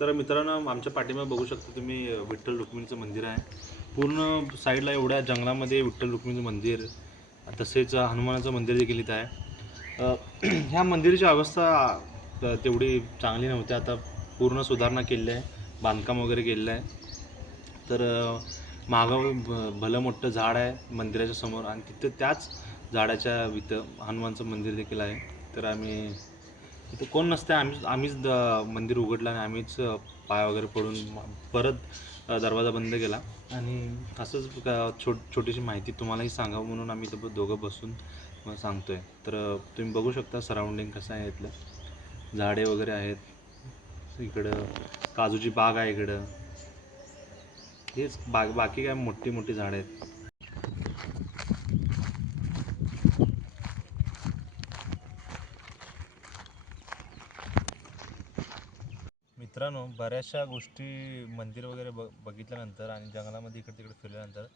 तर मित्रांनो आमच्या पाठीमा बघू शकता तुम्ही विठ्ठल रुक्मिणीचं मंदिर आहे. पूर्ण साईडला एवढ्या जंगलामध्ये विठ्ठल रुक्मिणीचं मंदिर तसेच हनुमानाचं मंदिर देखील इथं आहे. ह्या मंदिराची अवस्था तेवढी चांगली नव्हती. आता पूर्ण सुधारणा केलेली आहे बांधकाम वगैरे केलेलं आहे. तर मागं भ- भलं मोठं झाड आहे मंदिराच्या समोर आणि तिथं त्याच झाडाच्या इथं हनुमानचं मंदिर देखील आहे. तर आम्ही इथं कोण नसतं आम्ही आम्हीच द मंदिर उघडलं आणि आम्हीच पाय वगैरे पडून परत दरवाजा बंद केला. आणि असंच का- छोट छोटीशी माहिती तुम्हालाही सांगावं म्हणून आम्ही इथं दोघं बसून मग सांगतोय. तर तुम्ही बघू शकता सराउंडिंग कसं आहे इथलं. झाडे वगैरे आहेत. इकडं काजूची बाग आहे इकडं. हेच बाग बाकी काय मोठी मोठी झाडं आहेत. मित्रांनो बऱ्याचशा गोष्टी मंदिर वगैरे ब बघितल्यानंतर आणि जंगलामध्ये इकडे तिकडे फिरल्यानंतर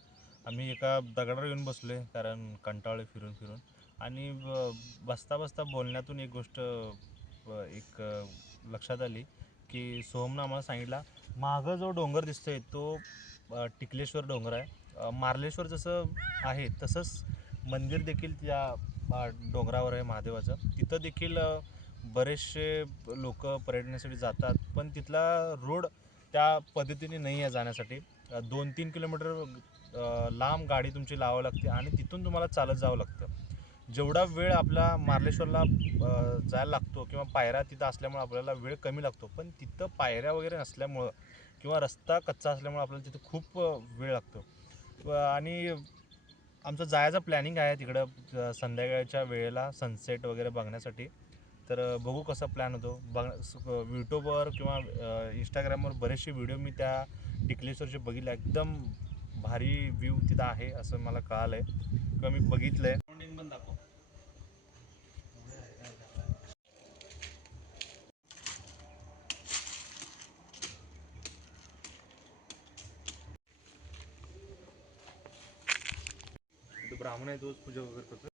आम्ही एका दगडावर येऊन बसलोय कारण कंटाळले फिरून फिरून. आणि ब- बसता बसता बोलण्यातून एक गोष्ट एक लक्षात आली की सोहमनं आम्हाला सांगितला मागं जो डोंगर दिसतोय तो टिकलेश्वर डोंगर आहे. मार्लेश्वर जसं आहे तसंच मंदिर देखील त्या डोंगरावर आहे महादेवाचं. तिथं देखील बरेचसे लोक पर्यटनासाठी जातात पण तिथला रोड त्या पद्धतीने नाही आहे जाण्यासाठी दोन तीन किलोमीटर लांब गाडी तुमची लावावी लागते आणि तिथून तुम्हाला चालत जावं लागतं. जेवढा वेळ आपला मार्लेश्वरला जायला लागतो किंवा पायऱ्या तिथं असल्यामुळे आपल्याला वेळ कमी लागतो पण तिथं पायऱ्या वगैरे नसल्यामुळं किंवा रस्ता कच्चा असल्यामुळे आपल्याला तिथं खूप वेळ लागतो. आणि आमचं जायचं प्लॅनिंग आहे तिकडं संध्याकाळच्या वेळेला सनसेट वगैरे बघण्यासाठी. तर बघू कसा प्लॅन होतो. बघ यूट्यूबवर किंवा इंस्टाग्रामवर बरेचसे व्हिडिओ मी त्या टिकलेश्वरचे बघितले. एकदम भारी व्ह्यू तिथं आहे असं मला कळालं आहे किंवा मी बघितलं आहे पण दाखव. ब्राह्मण आहे तोच पूजा वगैरे करतो